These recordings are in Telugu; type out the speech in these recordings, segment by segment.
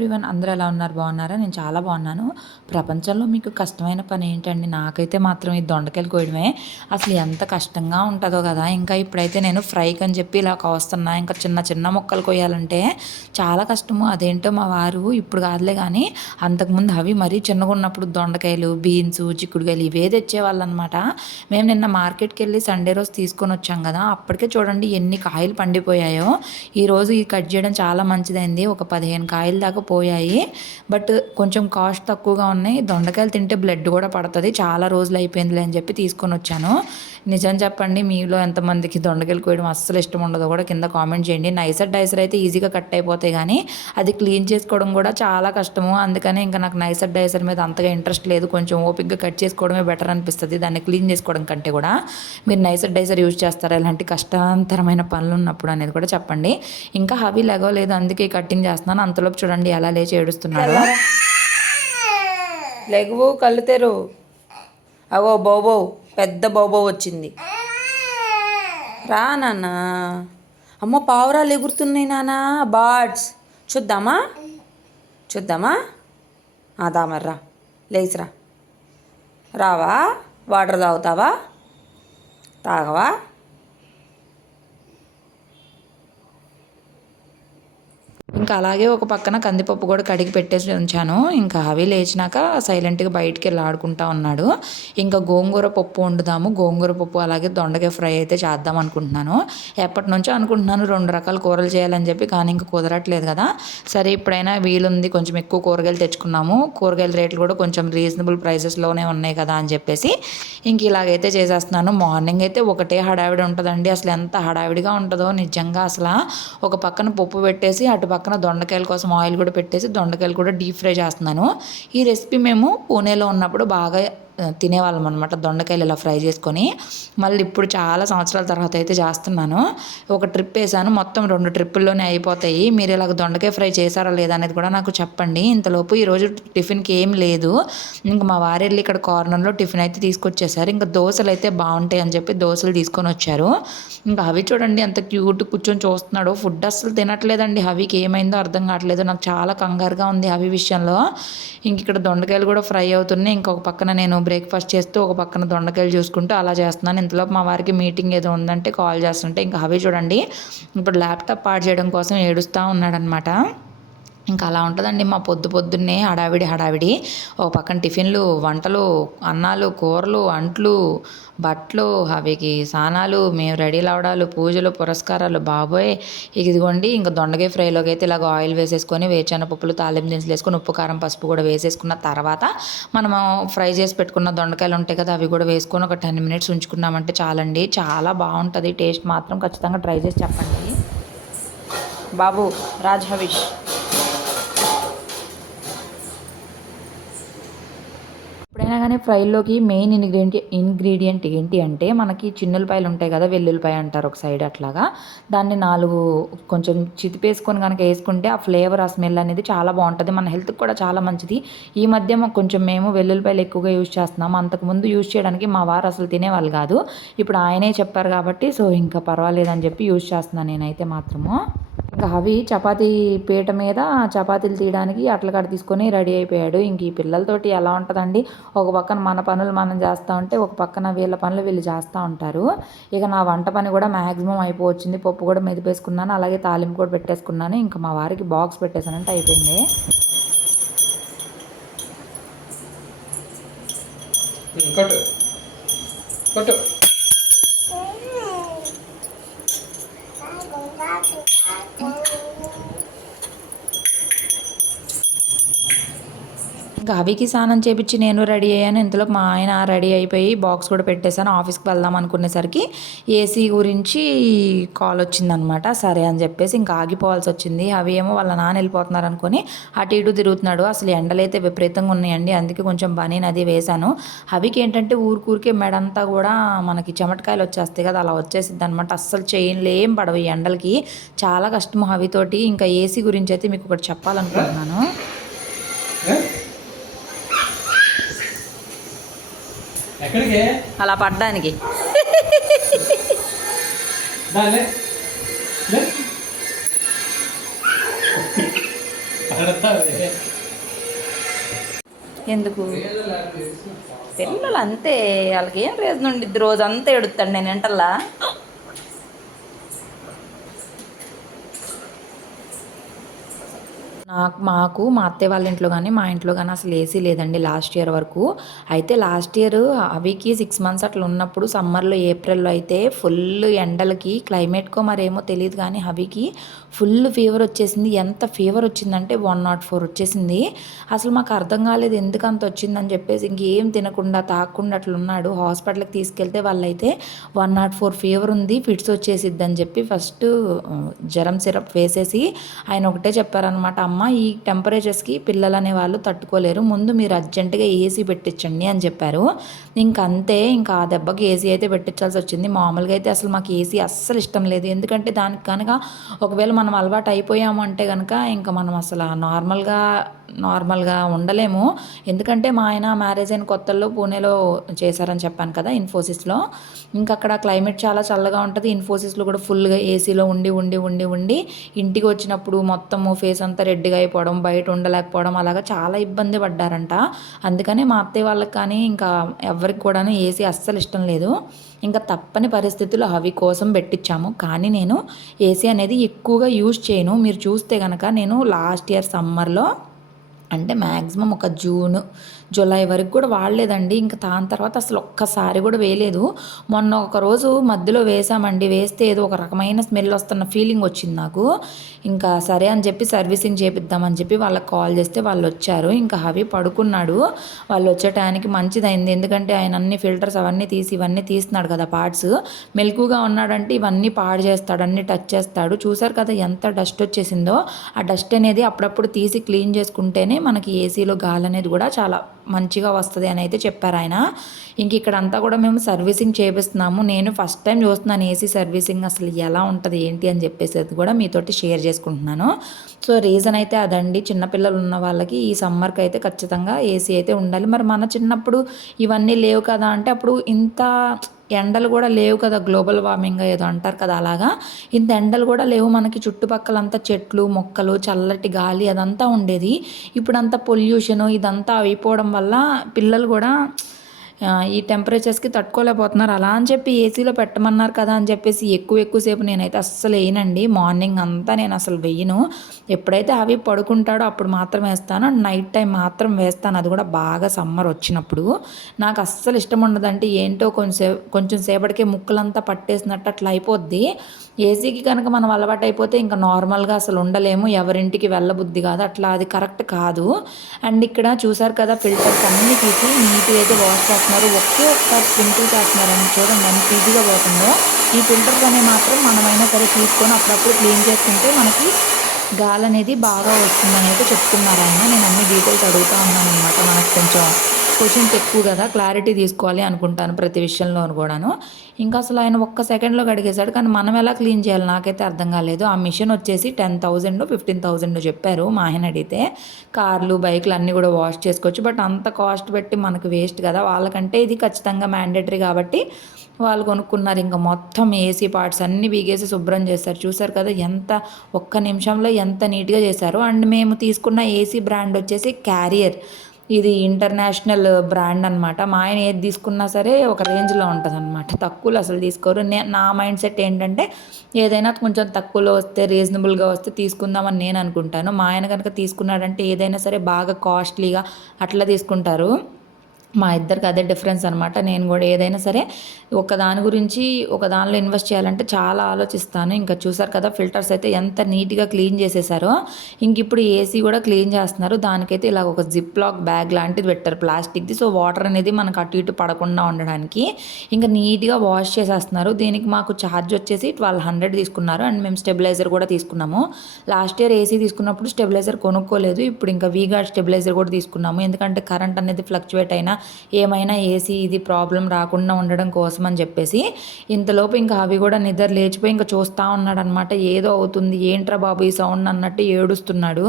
ఎవ్రీవన్ అందరూ ఎలా ఉన్నారు? బాగున్నారా? నేను చాలా బాగున్నాను. ప్రపంచంలో మీకు కష్టమైన పని ఏంటండి? నాకైతే మాత్రం ఈ దొండకాయలు కోయడమే. అసలు ఎంత కష్టంగా ఉంటుందో కదా. ఇంకా ఇప్పుడైతే నేను ఫ్రైకి అని చెప్పి ఇలా కోస్తున్నా ఇంకా చిన్న చిన్న మొక్కలు కొయ్యాలంటే చాలా కష్టము. అదేంటో మా వారు ఇప్పుడు కాదులే కానీ అంతకుముందు అవి మరీ చిన్నగా ఉన్నప్పుడు దొండకాయలు బీన్స్ చిక్కుడుకాయలు ఇవే తెచ్చేవాళ్ళు అనమాట మేము నిన్న మార్కెట్కి వెళ్ళి సండే రోజు తీసుకొని వచ్చాం కదా. అప్పటికే చూడండి ఎన్ని కాయలు పండిపోయాయో. ఈరోజు ఈ కట్ చేయడం చాలా మంచిదైంది. ఒక పదిహేను కాయల దాకా పోయాయి. బట్ కొంచెం కాస్ట్ తక్కువగా ఉన్నాయి. దొండకాయలు తింటే బ్లడ్ కూడా పడుతుంది. చాలా రోజులు అయిపోయిందిలే అని చెప్పి తీసుకొని వచ్చాను. నిజం చెప్పండి మీలో ఎంతమందికి దొండకాయలు కోయడం అస్సలు ఇష్టం ఉండదో కూడా కింద కామెంట్ చేయండి. నైసర్ డైసర్ అయితే ఈజీగా కట్ అయిపోతాయి కానీ అది క్లీన్ చేసుకోవడం కూడా చాలా కష్టము. అందుకని ఇంకా నాకు నైసర్ డైసర్ మీద అంతగా ఇంట్రెస్ట్ లేదు. కొంచెం ఓపిక్గా కట్ చేసుకోవడమే బెటర్ అనిపిస్తుంది. దాన్ని క్లీన్ చేసుకోవడం కంటే కూడా. మీరు నైసర్ డైసర్ యూజ్ చేస్తారా? ఇలాంటి కష్టాంతరమైన పనులు ఉన్నప్పుడు అనేది కూడా చెప్పండి. ఇంకా హవీ లెగవలేదు అందుకే కటింగ్ చేస్తున్నాను. అంతలోపు చూడండి ఎలా లేచి ఏడుస్తున్నాడు. లెగువు కళ్ళు తెరు అవో బోబో పెద్ద బాబో వచ్చింది. రా నాన్న. అమ్మ పావురాలు ఎగురుతున్నాయి నాన్న బర్డ్స్. చూద్దామా? చూద్దామా? ఆ దామర్రా లేచిరా రావా? వాటర్ తాగుతావా? తాగవా? ఇంకా అలాగే ఒక పక్కన కందిపప్పు కూడా కడిగి పెట్టేసి ఉంచాను. ఇంకా అవి లేచినాక సైలెంట్గా బయటికి వెళ్ళి ఆడుకుంటా ఉన్నాడు. ఇంకా గోంగూర పప్పు వండుదాము. గోంగూర పప్పు అలాగే దొండకాయ ఫ్రై అయితే చేద్దాం అనుకుంటున్నాను. ఎప్పటి నుంచో అనుకుంటున్నాను రెండు రకాల కూరలు చేయాలని చెప్పి కానీ ఇంకా కుదరట్లేదు కదా. సరే ఇప్పుడైనా వీలుంది కొంచెం ఎక్కువ కూరగాయలు తెచ్చుకున్నాము కూరగాయల రేట్లు కూడా కొంచెం రీజనబుల్ ప్రైసెస్లోనే ఉన్నాయి కదా అని చెప్పేసి ఇంక ఇలాగైతే చేసేస్తున్నాను. మార్నింగ్ అయితే ఒకటే హడావిడి ఉంటుందండి. అసలు ఎంత హడావిడిగా ఉంటుందో నిజంగా అసలు. ఒక పక్కన పప్పు పెట్టేసి అటు పక్కన దొండకాయల కోసం ఆయిల్ కూడా పెట్టేసి దొండకాయలు కూడా డీప్ ఫ్రై చేస్తున్నాను. ఈ రెసిపీ మేము పూణేలో ఉన్నప్పుడు బాగా తినేవాళ్ళం అనమాట దొండకాయలు ఇలా ఫ్రై చేసుకొని మళ్ళీ ఇప్పుడు చాలా సంవత్సరాల తర్వాత అయితే చేస్తున్నాను. ఒక ట్రిప్ వేసాను. మొత్తం రెండు ట్రిప్పుల్లోనే అయిపోతాయి. మీరు ఇలాగ దొండకాయ ఫ్రై చేశారా లేదా అనేది కూడా నాకు చెప్పండి. ఇంతలోపు ఈరోజు టిఫిన్కి ఏం లేదు. ఇంకా మా వారి వెళ్ళి ఇక్కడ కార్నర్లో టిఫిన్ అయితే తీసుకొచ్చేసారు. ఇంకా దోశలు అయితే బాగుంటాయి అని చెప్పి దోశలు తీసుకొని వచ్చారు. ఇంకా అవి చూడండి ఎంత క్యూట్ కూర్చొని చూస్తున్నాడు. ఫుడ్ అస్సలు తినట్లేదండి హవికి. ఏమైందో అర్థం కావట్లేదు. నాకు చాలా కంగారుగా ఉంది హవి విషయంలో. ఇంక ఇక్కడ దొండకాయలు కూడా ఫ్రై అవుతున్నాయి. ఇంకొక పక్కన నేను బ్రేక్ఫాస్ట్ చేస్తూ ఒక పక్కన దొండకాయలు చూసుకుంటూ అలా చేస్తున్నాను. ఇంతలోపు మా వారికి మీటింగ్ ఏదో ఉందంటే కాల్ చేస్తుంటే ఇంకా అవి చూడండి. ఇప్పుడు ల్యాప్టాప్ పాడు చేయడం కోసం ఏడుస్తూ ఉన్నాడనమాట ఇంకా అలా ఉంటుందండి. మా పొద్దు పొద్దున్నే హడావిడి హడావిడి. ఒక పక్కన టిఫిన్లు వంటలు అన్నాలు కూరలు అంట్లు బట్టలు అవికి స్నానాలు మేము రెడీ అవడాలు పూజలు పురస్కారాలు బాబోయ్. ఇదిగోండి ఇంకా దొండకాయ ఫ్రైలోకి అయితే ఇలాగ ఆయిల్ వేసేసుకొని వేచాన పప్పులు తాలింపు దినుసులు వేసుకొని ఉప్పు కారం పసుపు కూడా వేసేసుకున్న తర్వాత మనము ఫ్రై చేసి పెట్టుకున్న దొండకాయలు ఉంటాయి కదా అవి కూడా వేసుకొని ఒక టెన్ మినిట్స్ ఉంచుకున్నామంటే చాలండి. చాలా బాగుంటుంది. టేస్ట్ మాత్రం ఖచ్చితంగా ట్రై చేసి చెప్పండి. బాబు రాజ్ హవిష్ అనగానే కానీ ఫ్రైలోకి మెయిన్ ఇంగ్రీడియంట్ ఇంగ్రీడియంట్ ఏంటి అంటే మనకి చిన్నులపాయలు ఉంటాయి కదా వెల్లుల్లిపాయ అంటారు ఒక సైడ్ అట్లాగా. దాన్ని నాలుగు కొంచెం చితిపేసుకొని కనుక వేసుకుంటే ఆ ఫ్లేవర్ ఆ స్మెల్ అనేది చాలా బాగుంటుంది. మన హెల్త్కి కూడా చాలా మంచిది. ఈ మధ్య కొంచెం మేము వెల్లుల్లిపాయలు ఎక్కువగా యూజ్ చేస్తున్నాం. అంతకుముందు యూజ్ చేయడానికి మా వారు అసలు తినేవాళ్ళు కాదు. ఇప్పుడు ఆయనే చెప్పారు కాబట్టి సో ఇంకా పర్వాలేదని చెప్పి యూజ్ చేస్తున్నాను నేనైతే మాత్రము. ఇంకా అవి చపాతీ పీట మీద చపాతీలు తీయడానికి అట్లకాడ తీసుకొని రెడీ అయిపోయాడు. ఇంక ఈ పిల్లలతోటి ఎలా ఉంటుందండి? ఒక పక్కన మన పనులు మనం చేస్తూ ఉంటే ఒక పక్కన వీళ్ళ పనులు వీళ్ళు చేస్తూ ఉంటారు. ఇక నా వంట పని కూడా మ్యాక్సిమం అయిపోవచ్చింది. పప్పు కూడా మెదిపేసుకున్నాను అలాగే తాలింపు కూడా పెట్టేసుకున్నాను. ఇంకా మా వారికి బాక్స్ పెట్టేసానంటే అయిపోయింది. కొట్టు. కొట్టు స్నానం చేపించి నేను రెడీ అయ్యాను. ఇంతలో మా ఆయన రెడీ అయిపోయి బాక్స్ కూడా పెట్టేశాను. ఆఫీస్కి వెళ్దాం అనుకునేసరికి ఏసీ గురించి కాల్ వచ్చిందనమాట. సరే అని చెప్పేసి ఇంకా ఆగిపోవాల్సి వచ్చింది. అవి ఏమో వాళ్ళ నాన్న వెళ్ళిపోతున్నారు అనుకుని అటు ఇటు తిరుగుతున్నాడు. అసలు ఎండలైతే విపరీతంగా ఉన్నాయండి. అందుకే కొంచెం బనీన్ అది వేశాను. అవికి ఏంటంటే ఊరికూరికే మెడంతా కూడా మనకి చెమటకాయలు వచ్చేస్తాయి కదా అలా వచ్చేసిద్ది అనమాట అస్సలు చైన్లు ఏం పడవు ఈ ఎండలకి. చాలా కష్టం అవితోటి. ఇంకా ఏసీ గురించి అయితే మీకు ఒకటి చెప్పాలనుకుంటున్నాను. ఎక్కడికి? అలా పడ్డానికి. ఎందుకు. పిల్లలు అంతే వాళ్ళకి ఏం రీజన్ ఉండిద్ది? రోజు అంతా ఎడుతాడు నేను ఎంటల్లా నాకు మాకు మా అత్తయ్య వాళ్ళ ఇంట్లో కానీ మా ఇంట్లో కానీ అసలు ఏసీ లేదండి లాస్ట్ ఇయర్ వరకు. అయితే లాస్ట్ ఇయర్ అవికి సిక్స్ మంత్స్ అట్లా ఉన్నప్పుడు సమ్మర్లో ఏప్రిల్లో అయితే ఫుల్ ఎండలకి క్లైమేట్కో మరేమో తెలియదు కానీ అవికి ఫుల్ ఫీవర్ వచ్చేసింది. ఎంత ఫీవర్ వచ్చిందంటే వన్ నాట్ ఫోర్ వచ్చేసింది. అసలు మాకు అర్థం కాలేదు ఎందుకు అంత వచ్చిందని చెప్పేసి ఇంకేం తినకుండా తాకుండా అట్లా ఉన్నాడు. హాస్పిటల్కి తీసుకెళ్తే వాళ్ళైతే వన్ నాట్ ఫోర్ ఫీవర్ ఉంది ఫిట్స్ వచ్చేసిద్ది అని చెప్పి ఫస్ట్ జ్వరం సిరప్ వేసేసి ఆయన ఒకటే చెప్పారనమాట అమ్మ అమ్మ ఈ టెంపరేచర్స్కి పిల్లలు అనే వాళ్ళు తట్టుకోలేరు. ముందు మీరు అర్జెంటుగా ఏసీ పెట్టించండి అని చెప్పారు. ఇంకా అంతే ఇంకా ఆ దెబ్బకి ఏసీ అయితే పెట్టించాల్సి వచ్చింది. మామూలుగా అయితే అసలు మాకు ఏసీ అస్సలు ఇష్టం లేదు. ఎందుకంటే దానికి కనుక ఒకవేళ మనం అలవాటు అయిపోయాము అంటే కనుక ఇంకా మనం అసలు నార్మల్గా నార్మల్గా ఉండలేము. ఎందుకంటే మా ఆయన మ్యారేజ్ అయిన కొత్తల్లో పూణేలో చేశారని చెప్పాను కదా ఇన్ఫోసిస్లో. ఇంకా అక్కడ క్లైమేట్ చాలా చల్లగా ఉంటుంది. ఇన్ఫోసిస్లో కూడా ఫుల్గా ఏసీలో ఉండి ఉండి ఉండి ఉండి ఇంటికి వచ్చినప్పుడు మొత్తము ఫేస్ అంతా రెడ్డిగా అయిపోవడం బయట ఉండలేకపోవడం అలాగా చాలా ఇబ్బంది పడ్డారంట. అందుకని మా అత్తయ్య వాళ్ళకి కానీ ఇంకా ఎవరికి కూడాను ఏసీ అస్సలు ఇష్టం లేదు. ఇంకా తప్పని పరిస్థితులు అవి కోసం పెట్టించాము కానీ నేను ఏసీ అనేది ఎక్కువగా యూజ్ చేయను. మీరు చూస్తే కనుక నేను లాస్ట్ ఇయర్ సమ్మర్లో అంటే మ్యాక్సిమం ఒక జూన్ జూలై వరకు కూడా వాడలేదండి. ఇంకా దాని తర్వాత అసలు ఒక్కసారి కూడా వేయలేదు. మొన్న ఒక రోజు మధ్యలో వేసామండి. వేస్తే ఏదో ఒక రకమైన స్మెల్ వస్తున్న ఫీలింగ్ వచ్చింది నాకు. ఇంకా సరే అని చెప్పి సర్వీసింగ్ చేపిద్దామని చెప్పి వాళ్ళకి కాల్ చేస్తే వాళ్ళు వచ్చారు. ఇంకా హవి పడుకున్నాడు. వాళ్ళు వచ్చే టయానికి మంచిదైంది. ఎందుకంటే ఆయన అన్ని ఫిల్టర్స్ అవన్నీ తీసి ఇవన్నీ తీస్తున్నాడు కదా పార్ట్స్. మెలకుగా ఉన్నాడంటే ఇవన్నీ పాడు చేస్తాడు అన్ని టచ్ చేస్తాడు. చూసారు కదా ఎంత డస్ట్ వచ్చేసిందో. ఆ డస్ట్ అనేది అప్పుడప్పుడు తీసి క్లీన్ చేసుకుంటేనే మనకి ఏసీలో గాలి అనేది కూడా చాలా మంచిగా వస్తుంది అని అయితే చెప్పారు ఆయన. ఇంక ఇక్కడ అంతా కూడా మేము సర్వీసింగ్ చేపిస్తున్నాము. నేను ఫస్ట్ టైం చూస్తున్నాను ఏసీ సర్వీసింగ్ అసలు ఎలా ఉంటుంది ఏంటి అని చెప్పేసి అది కూడా మీతోటి షేర్ చేసుకుంటున్నాను. సో రీజన్ అయితే అదండి. చిన్నపిల్లలు ఉన్న వాళ్ళకి ఈ సమ్మర్కి అయితే ఖచ్చితంగా ఏసీ అయితే ఉండాలి. మరి మన చిన్నప్పుడు ఇవన్నీ లేవు కదా అంటే అప్పుడు ఇంత ఎండలు కూడా లేవు కదా గ్లోబల్ వార్మింగ్ ఏదో అంటారు కదా అలాగా. ఇంత ఎండలు కూడా లేవు మనకి చుట్టుపక్కలంతా చెట్లు మొక్కలు చల్లటి గాలి అదంతా ఉండేది. ఇప్పుడంతా పొల్యూషన్ ఇదంతా అయిపోవడం వల్ల పిల్లలు కూడా ఈ టెంపరేచర్స్కి తట్టుకోలేకపోతున్నారు. అలా అని చెప్పి ఏసీలో పెట్టమన్నారు కదా అని చెప్పేసి ఎక్కువ ఎక్కువసేపు నేనైతే అస్సలు వేయనండి. మార్నింగ్ అంతా నేను అసలు వేయను. ఎప్పుడైతే అవి పడుకుంటాడో అప్పుడు మాత్రం వేస్తాను. నైట్ టైం మాత్రం వేస్తాను. అది కూడా బాగా సమ్మర్ వచ్చినప్పుడు. నాకు అస్సలు ఇష్టం ఉండదంటే ఏంటో కొంచెం కొంచెం సేపటికే ముక్కలంతా పట్టేసినట్టు అట్లా అయిపోద్ది. ఏసీకి కనుక మనం అలవాటు అయిపోతే ఇంకా నార్మల్గా అసలు ఉండలేము ఎవరింటికి వెళ్ళబుద్ధి కాదు. అట్లా అది కరెక్ట్ కాదు. అండ్ ఇక్కడ చూసారు కదా ఫిల్టర్స్ అన్నీ తీసి నీట్గా అయితే వాష్ చేస్తున్నారు. ఒకే ఒకసారి స్ప్రింకిల్ చేస్తున్నారని చూడండి. ఎంత ఈజీగా పోతుందో. ఈ ఫిల్టర్స్ అనేవి మాత్రం మనమైనా సరే తీసుకొని అప్పుడప్పుడు క్లీన్ చేసుకుంటే మనకి గాలి అనేది బాగా వస్తుందని అయితే చెప్తున్నారు ఆయన నేను అన్ని డీటెయిల్స్ అడుగుతూ ఉన్నాను అనమాట మనకు కొంచెం. క్వశ్చన్స్ ఎక్కువ కదా క్లారిటీ తీసుకోవాలి అనుకుంటాను ప్రతి విషయంలో కూడాను. ఇంకా అసలు ఆయన ఒక్క సెకండ్లో కడిగేశాడు కానీ మనం ఎలా క్లీన్ చేయాలి నాకైతే అర్థం కాలేదు. ఆ మిషన్ వచ్చేసి టెన్ థౌజండ్ ఫిఫ్టీన్ థౌజండ్ చెప్పారు మా ఆయన అడిగితే. కార్లు బైక్లు అన్నీ కూడా వాష్ చేసుకోవచ్చు బట్ అంత కాస్ట్ పెట్టి మనకు వేస్ట్ కదా. వాళ్ళకంటే ఇది ఖచ్చితంగా మ్యాండేటరీ కాబట్టి వాళ్ళు కొనుక్కున్నారు. ఇంకా మొత్తం ఏసీ పార్ట్స్ అన్నీ బీగేసి శుభ్రం చేస్తారు చూసారు కదా ఎంత ఒక్క నిమిషంలో ఎంత నీట్గా చేశారు. అండ్ మేము తీసుకున్న ఏసీ బ్రాండ్ వచ్చేసి క్యారియర్. ఇది ఇంటర్నేషనల్ బ్రాండ్ అనమాట మా ఆయన ఏది తీసుకున్నా సరే ఒక రేంజ్లో ఉంటుంది అనమాట తక్కువలో అసలు తీసుకోరు. నే నా మైండ్ సెట్ ఏంటంటే ఏదైనా కొంచెం తక్కువలో వస్తే రీజనబుల్గా వస్తే తీసుకుందామని నేను అనుకుంటాను. మా ఆయన కనుక తీసుకున్నాడంటే ఏదైనా సరే బాగా కాస్ట్లీగా అట్లా తీసుకుంటారు. మా ఇద్దరికి అదే డిఫరెన్స్ అనమాట నేను కూడా ఏదైనా సరే ఒక దాని గురించి ఒక దానిలో ఇన్వెస్ట్ చేయాలంటే చాలా ఆలోచిస్తాను. ఇంకా చూసారు కదా ఫిల్టర్స్ అయితే ఎంత నీట్గా క్లీన్ చేసేసారో. ఇంక ఇప్పుడు ఏసీ కూడా క్లీన్ చేస్తున్నారు. దానికైతే ఇలా ఒక జిప్ లాక్ బ్యాగ్ లాంటిది పెట్టారు ప్లాస్టిక్ది. సో వాటర్ అనేది మనకు అటు ఇటు పడకుండా ఉండడానికి ఇంకా నీట్గా వాష్ చేసేస్తున్నారు. దీనికి మాకు ఛార్జ్ వచ్చేసి ట్వెల్వ్ హండ్రెడ్ తీసుకున్నారు. అండ్ మేము స్టెబిలైజర్ కూడా తీసుకున్నాము. లాస్ట్ ఇయర్ ఏసీ తీసుకున్నప్పుడు స్టెబిలైజర్ కొనుక్కోలేదు. ఇప్పుడు ఇంకా వీగార్డ్ స్టెబిలైజర్ కూడా తీసుకున్నాము. ఎందుకంటే కరెంట్ అనేది ఫ్లక్చువేట్ అయినా ఏమైనా ఏసీ ఇది ప్రాబ్లం రాకుండా ఉండడం కోసం అని చెప్పేసి ఇంతలోపు ఇంకా అవి కూడా నిద్ర లేచిపోయి ఇంకా చూస్తూ ఉన్నాడు అనమాట ఏదో అవుతుంది ఏంట్రా బాబు ఈ సౌండ్ అన్నట్టు ఏడుస్తున్నాడు.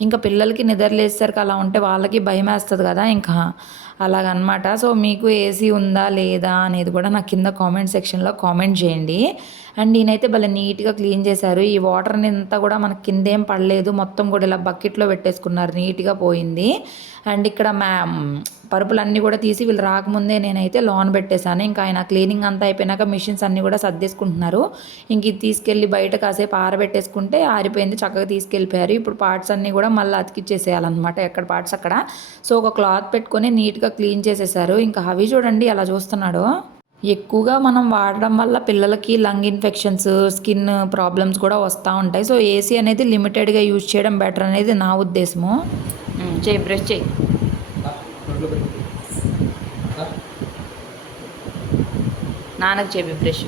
ఇంకా పిల్లలకి నిద్ర లేచేసరికి అలా ఉంటే వాళ్ళకి భయం వేస్తుంది కదా ఇంకా. అలాగనమాట సో మీకు ఏసీ ఉందా లేదా అనేది కూడా నాకు కింద కామెంట్ సెక్షన్లో కామెంట్ చేయండి. అండ్ ఈయనైతే భలే నీట్గా క్లీన్ చేశారు. ఈ వాటర్ని అంతా కూడా మనకి కిందేం పడలేదు. మొత్తం కూడా ఇలా బకెట్లో పెట్టేసుకున్నారు. నీట్గా పోయింది. అండ్ ఇక్కడ మ్యా పరుపులన్నీ కూడా తీసి వీళ్ళు రాకముందే నేనైతే లోన్ పెట్టేశాను. ఇంకా ఆయన క్లీనింగ్ అంతా అయిపోయినాక మిషన్స్ అన్నీ కూడా సర్దేసుకుంటున్నారు. ఇంక ఇది తీసుకెళ్ళి బయట కాసేపు ఆరబెట్టేసుకుంటే ఆరిపోయింది చక్కగా తీసుకెళ్ళిపోయారు. ఇప్పుడు పార్ట్స్ అన్నీ కూడా మళ్ళీ అతికిచ్చేసేయాలన్నమాట ఎక్కడ పార్ట్స్ అక్కడ. సో ఒక క్లాత్ పెట్టుకొని నీట్గా క్లీన్ చేసేసారు. ఇంకా అవి చూడండి అలా చూస్తున్నాడు. ఎక్కువగా మనం వాడడం వల్ల పిల్లలకి లంగ్ ఇన్ఫెక్షన్స్ స్కిన్ ప్రాబ్లమ్స్ కూడా వస్తూ ఉంటాయి. సో ఏసీ అనేది లిమిటెడ్గా యూజ్ చేయడం బెటర్ అనేది నా ఉద్దేశము. చేయి బ్రష్ చేయి దా, నోట్లో పెట్టు దా. నాన్నకు చెప్పి బ్రష్.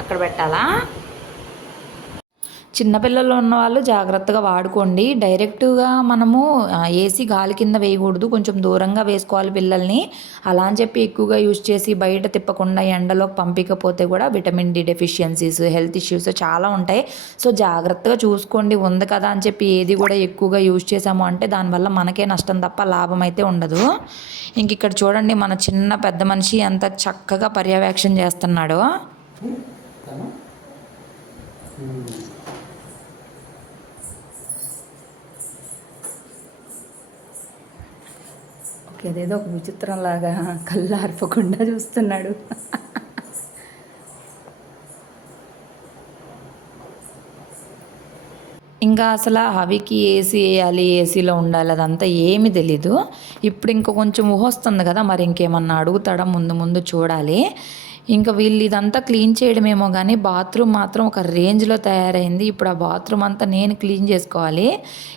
అక్కడ పెట్టాలా చిన్నపిల్లలు ఉన్న వాళ్ళు జాగ్రత్తగా వాడుకోండి. డైరెక్ట్గా మనము ఏసీ గాలి కింద వేయకూడదు. కొంచెం దూరంగా వేసుకోవాలి పిల్లల్ని. అలా అని చెప్పి ఎక్కువగా యూజ్ చేసి బయట తిప్పకుండా ఎండలోకి పంపించకపోతే కూడా vitamin D deficiencies health issues చాలా ఉంటాయి. సో జాగ్రత్తగా చూసుకోండి. ఉంది కదా అని చెప్పి ఏది కూడా ఎక్కువగా యూజ్ చేసాము అంటే దానివల్ల మనకే నష్టం తప్ప లాభం అయితే ఉండదు. ఇంక ఇక్కడ చూడండి మన చిన్న పెద్ద మనిషి ఎంత చక్కగా పర్యవేక్షణ చేస్తున్నాడో. తను? ఒక విచిత్రంలాగా కళ్ళు ఆర్పకుండా చూస్తున్నాడు ఇంకా అసలు హవికి ఏసీ వేయాలి ఏసీలో ఉండాలి అదంతా ఏమీ తెలీదు ఇప్పుడు ఇంక కొంచెం ఊహొస్తుంది కదా మరి ఇంకేమన్నా అడుగుతాడా ముందు ముందు చూడాలి ఇంకా వీళ్ళు ఇదంతా క్లీన్ చేయడమేమో కానీ బాత్రూమ్ మాత్రం ఒక రేంజ్లో తయారైంది. ఇప్పుడు ఆ బాత్రూమ్ అంతా నేను క్లీన్ చేసుకోవాలి.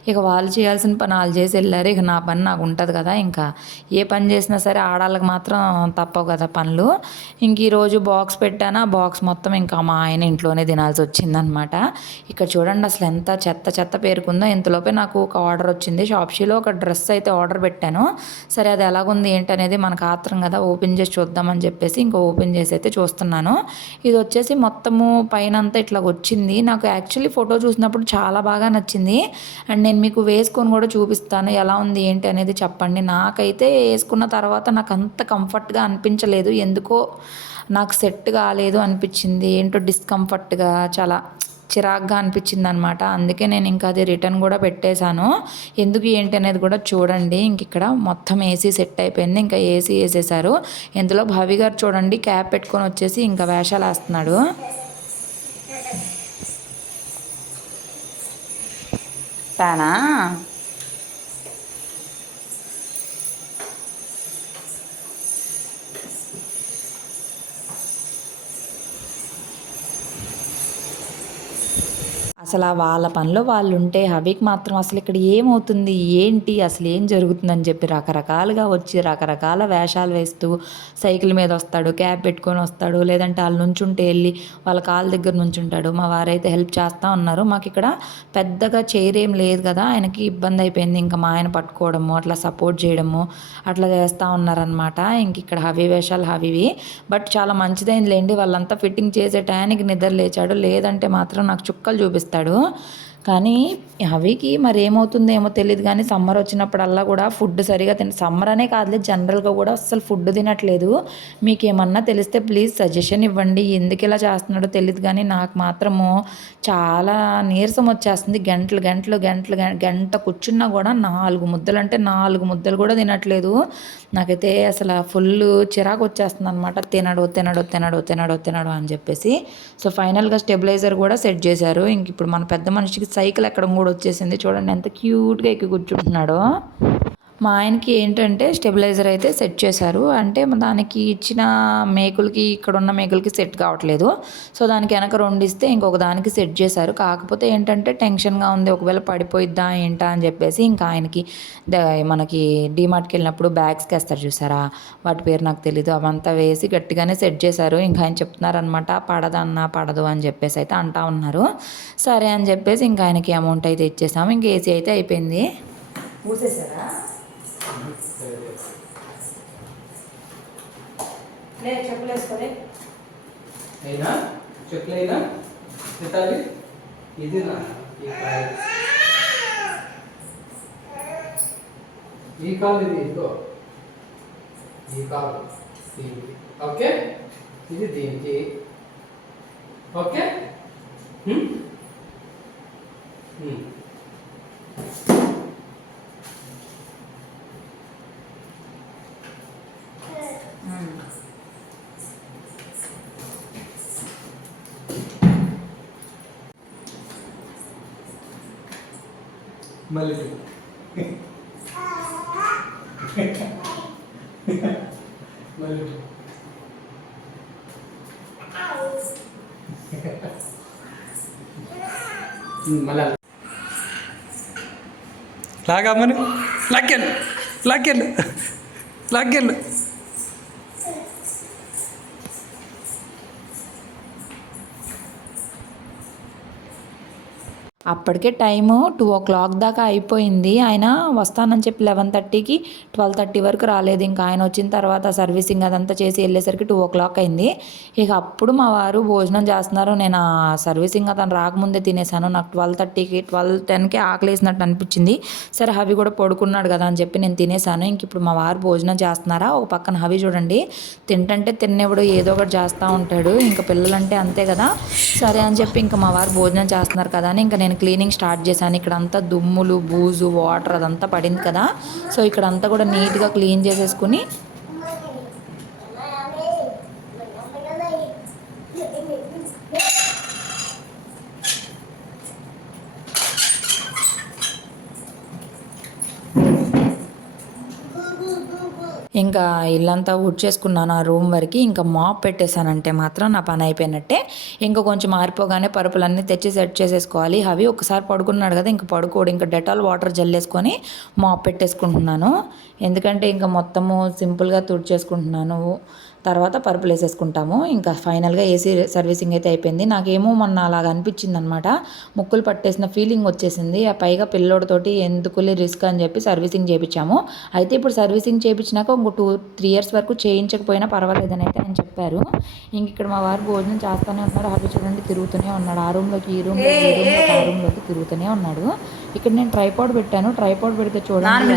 ఇక వాళ్ళు చేయాల్సిన పని వాళ్ళు చేసి వెళ్ళారు. ఇక నా పని నాకు ఉంటుంది కదా ఇంకా. ఏ పని చేసినా సరే ఆడాళ్ళకి మాత్రం తప్పవు కదా పనులు. ఇంక ఈరోజు బాక్స్ పెట్టాను? ఆ బాక్స్ మొత్తం ఇంకా మా ఆయన ఇంట్లోనే తినాల్సి వచ్చిందనమాట. ఇక్కడ చూడండి అసలు ఎంత చెత్త చెత్త పేరుకుందో. ఇంతలోపే నాకు ఒక ఆర్డర్ వచ్చింది. షాప్షీలో ఒక డ్రెస్ అయితే ఆర్డర్ పెట్టాను. సరే అది ఎలాగుంది ఏంటనేది మనకు ఆత్రం కదా. ఓపెన్ చేసి చూద్దామని చెప్పేసి ఇంకా ఓపెన్ చేసి అయితే చూస్తున్నాను. ఇది వచ్చేసి మొత్తము పైన అంతా ఇట్లా వచ్చింది. నాకు యాక్చువల్లీ ఫోటో చూసినప్పుడు చాలా బాగా నచ్చింది. అండ్ నేను మీకు వేసుకొని కూడా చూపిస్తాను ఎలా ఉంది ఏంటి అనేది చెప్పండి. నాకైతే వేసుకున్న తర్వాత నాకు అంత కంఫర్ట్గా అనిపించలేదు. ఎందుకో నాకు సెట్ కాలేదు అనిపించింది. ఏంటో డిస్కంఫర్ట్గా చాలా చిరాగ్గా అనిపించింది అనమాట అందుకే నేను ఇంకా అది రిటర్న్ కూడా పెట్టేశాను. ఎందుకు ఏంటి అనేది కూడా చూడండి. ఇంక ఇక్కడ మొత్తం ఏసీ సెట్ అయిపోయింది. ఇంకా ఏసీ వేసేసారు ఇందులో భవి గారు చూడండి క్యాప్ పెట్టుకొని వచ్చేసి ఇంకా వేషాలు వేస్తున్నాడు. ఫ్యానా? అసలు ఆ వాళ్ళ పనిలో వాళ్ళు ఉంటే హబీకి మాత్రం అసలు ఇక్కడ ఏమవుతుంది? ఏంటి? అసలు ఏం జరుగుతుందని చెప్పి రకరకాలుగా వచ్చి రకరకాల వేషాలు వేస్తూ సైకిల్ మీద వస్తాడు క్యాబ్ పెట్టుకొని వస్తాడు లేదంటే వాళ్ళు నుంచుంటే వెళ్ళి వాళ్ళ కాళ్ళ దగ్గర నుంచుంటాడు మా వారైతే హెల్ప్ చేస్తూ ఉన్నారు. మాకు ఇక్కడ పెద్దగా చైర్ ఏం లేదు కదా. ఆయనకి ఇబ్బంది అయిపోయింది. ఇంకా మా ఆయన పట్టుకోవడము అట్లా సపోర్ట్ చేయడము అట్లా చేస్తూ ఉన్నారనమాట ఇంక ఇక్కడ హవి వేషాలు హవివి. బట్ చాలా మంచిదైంది లేండి వాళ్ళంతా ఫిట్టింగ్ చేసే టయానికి నిద్ర లేచాడు. లేదంటే మాత్రం నాకు చుక్కలు చూపిస్తాడు కానీ అవికి మరి ఏమవుతుందో ఏమో తెలియదు కానీ సమ్మర్ వచ్చినప్పుడల్లా కూడా ఫుడ్ సరిగా తిన సమ్మర్ అనే కాదులే జనరల్గా కూడా అస్సలు ఫుడ్ తినట్లేదు. మీకు ఏమన్నా తెలిస్తే ప్లీజ్ సజెషన్ ఇవ్వండి. ఎందుకు ఇలా చేస్తున్నాడో తెలియదు కానీ నాకు మాత్రము చాలా నీరసం వచ్చేస్తుంది. గంటలు గంటలు గంటలు గంట కూర్చున్నా కూడా నాలుగు ముద్దలు అంటే నాలుగు ముద్దలు కూడా తినట్లేదు. నాకైతే అసలు ఫుల్ చిరాకు వచ్చేస్తుంది అనమాట తినడు తినడు తినడు తినడు తినడు అని చెప్పేసి. సో ఫైనల్గా స్టెబిలైజర్ కూడా సెట్ చేశారు. ఇంక ఇప్పుడు మన పెద్ద మనిషికి సైకిల్ ఎక్కడం కూడా వచ్చేసింది చూడండి. ఎంత క్యూట్గా ఎక్కి కూర్చుంటున్నాడో. మా ఆయనకి ఏంటంటే స్టెబిలైజర్ అయితే సెట్ చేశారు. అంటే దానికి ఇచ్చిన మేకులకి ఇక్కడ ఉన్న మేకులకి సెట్ కావట్లేదు. సో దానికి వెనక రెండు ఇస్తే ఇంకొక దానికి సెట్ చేశారు. కాకపోతే ఏంటంటే టెన్షన్గా ఉంది ఒకవేళ పడిపోయిద్దా ఏంటా అని చెప్పేసి ఇంకా ఆయనకి మనకి డీమార్ట్కి వెళ్ళినప్పుడు బ్యాగ్స్కి వేస్తారు చూసారా? వాటి పేరు నాకు తెలీదు. అవంతా వేసి గట్టిగానే సెట్ చేశారు. ఇంకా ఆయన చెప్తున్నారనమాట పడదన్నా పడదు అని చెప్పేసి అయితే అంటా ఉన్నారు. సరే అని చెప్పేసి ఇంకా ఆయనకి అమౌంట్ అయితే ఇచ్చేసాము. ఇంక ఏసీ అయితే అయిపోయింది. మూసేసారా లే చెప్పులేసుకోలే. అయినా? చెట్లైనా తిట్టాలి ఇది నా ఈ కాలు ఈ కాలు ఇది ఇదిగో. ఈ కాలు దీనికి ఓకే? ఇది దీనికి. ఓకే? మళ్ళీ చూడు. మళ్ళీ చూడు. ఉమ్, మళ్ళా లాగమ్మని అప్పటికే టైము టూ ఓ క్లాక్ దాకా అయిపోయింది. ఆయన వస్తానని చెప్పి లెవెన్ థర్టీకి ట్వెల్వ్ థర్టీ వరకు రాలేదు. ఇంకా ఆయన వచ్చిన తర్వాత సర్వీసింగ్ అదంతా చేసి వెళ్ళేసరికి టూ ఓ క్లాక్ అయింది. ఇక అప్పుడు మా వారు భోజనం చేస్తున్నారు. నేను ఆ సర్వీసింగ్ అతను రాకముందే తినేసాను నాకు ట్వెల్వ్ థర్టీకి ట్వెల్వ్ టెన్కి ఆకలి వేసినట్టు అనిపించింది. సరే హవి కూడా పడుకున్నాడు కదా అని చెప్పి నేను తినేసాను ఇంక ఇప్పుడు మా వారు భోజనం చేస్తున్నారా? ఒక పక్కన హవి చూడండి. తింటంటే తినేవాడు ఏదో ఒకటి చేస్తూ ఉంటాడు. ఇంకా పిల్లలంటే అంతే కదా. సరే అని చెప్పి ఇంకా మా వారు భోజనం చేస్తున్నారు కదా అని ఇంకా నేను క్లీనింగ్ స్టార్ట్ చేశాను. ఇక్కడ అంతా దుమ్ములు బూజు వాటర్ అదంతా పడింది కదా. సో ఇక్కడ అంతా కూడా నీట్గా క్లీన్ చేసేసుకుని ఇంకా ఇల్లంతా చేసుకున్నాను ఆ రూమ్ వరకు. ఇంకా మాప్ పెట్టేశానంటే మాత్రం నా పని అయిపోయినట్టే. ఇంకా కొంచెం ఆరిపోగానే పరుపులన్నీ తెచ్చి సెట్ చేసేసుకోవాలి. అవి ఒకసారి పడుకున్నాడు కదా ఇంకా పడుకోడు. ఇంకా డెటాల్ వాటర్ జల్లేసుకొని మాప్ పెట్టేసుకుంటున్నాను. ఎందుకంటే ఇంకా మొత్తము సింపుల్గా తుడిచేసుకుంటున్నాను. తర్వాత పరుపులు వేసేసుకుంటాము. ఇంకా ఫైనల్గా ఏసీ సర్వీసింగ్ అయితే అయిపోయింది. నాకేమో మొన్న అలాగ అనిపించింది అనమాట ముక్కులు పట్టేసిన ఫీలింగ్ వచ్చేసింది. ఆ పైగా పిల్లోడితోటి ఎందుకులే రిస్క్ అని చెప్పి సర్వీసింగ్ చేయించాము అయితే ఇప్పుడు సర్వీసింగ్ చేయించినాక ఇంకో టూ త్రీ ఇయర్స్ వరకు చేయించకపోయినా పర్వాలేదని అయితే ఆయన చెప్పారు. ఇంక ఇక్కడ మా వారు భోజనం చేస్తూనే ఉన్నారు అవి చూడండి తిరుగుతూనే ఉన్నాడు. ఆ రూమ్లోకి ఈ రూమ్లోకి ఈ రూమ్లోకి ఆ రూమ్లోకి తిరుగుతూనే ఉన్నాడు. ఇక్కడ నేను ట్రైపాడ్ పెట్టాను. ట్రైపాడ్ పెడితే చూడండి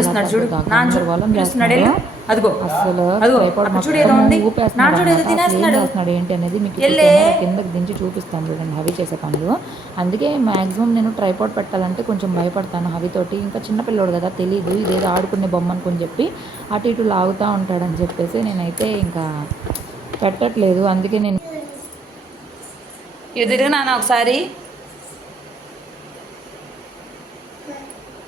అసలు ఏంటి అనేది మీకు కిందకి దించి చూపిస్తాను చూడండి. హవి చేసే పనులు. అందుకే మాక్సిమం నేను ట్రైపాడ్ పెట్టాలంటే కొంచెం భయపడతాను హవితోటి. ఇంకా చిన్నపిల్లోడు కదా తెలియదు ఇదేదో ఆడుకునే బొమ్మ అనుకుని చెప్పి అటు ఇటు లాగుతూ ఉంటాడని చెప్పేసి నేనైతే ఇంకా పెట్టట్లేదు. అందుకే నేను ఎదురుగా నాన్న ఒకసారి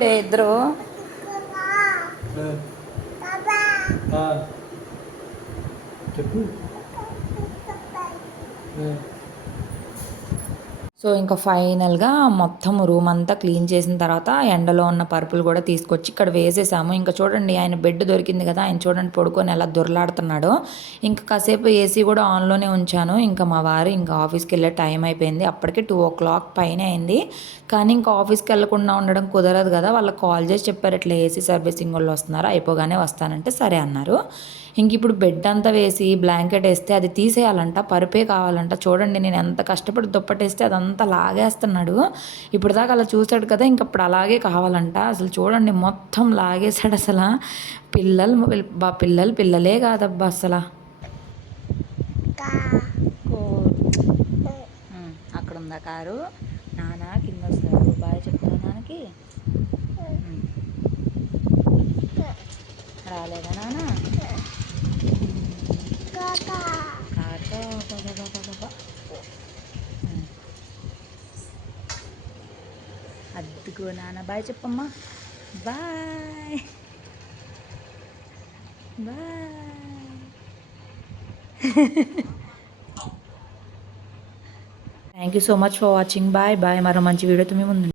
ఏంటి ఇద్దరు ఆ. చెప్పు ఆ. సో ఇంకా ఫైనల్గా మొత్తం రూమ్ అంతా క్లీన్ చేసిన తర్వాత ఎండలో ఉన్న పరుపులు కూడా తీసుకొచ్చి ఇక్కడ వేసేసాము. ఇంకా చూడండి ఆయన బెడ్ దొరికింది కదా ఆయన చూడండి పడుకొని ఎలా దొరలాడుతున్నాడో. ఇంకా కాసేపు ఏసీ కూడా ఆన్లోనే ఉంచాను. ఇంకా మా వారు ఇంకా ఆఫీస్కి వెళ్ళే టైం అయిపోయింది. అప్పటికే టూ ఓ క్లాక్ పైన అయింది. కానీ ఇంకా ఆఫీస్కి వెళ్ళకుండా ఉండడం కుదరదు కదా వాళ్ళకి కాల్ చేసి చెప్పారు ఇట్లా ఏసీ సర్వీసింగ్ వాళ్ళు వస్తున్నారు అయిపోగానే వస్తానంటే సరే అన్నారు. ఇంక ఇప్పుడు బెడ్ అంతా వేసి బ్లాంకెట్ వేస్తే అది తీసేయాలంట పరుపే కావాలంట. చూడండి నేను ఎంత కష్టపడి దుప్పటేస్తే అదంతా లాగేస్తున్నాడు. ఇప్పుడు దాకా అలా చూశాడు కదా ఇంక ఇప్పుడు అలాగే కావాలంట. అసలు చూడండి మొత్తం లాగేశాడు అసలు. పిల్లలు బా పిల్లలు పిల్లలే కాదబ్బా అసలు. అక్కడ ఉందా కారు? నాన్న కింద వస్తారు బాయ్ చెప్తాను నాన్నకి. రాలేదా నాన్న కారుతో గబగబగబ. ఉమ్. అద్దుకో నాన్న బాయ్ చెప్పమ్మా bye bye thank you so much for watching bye bye మరో మంచి వీడియోతో మేము ముందు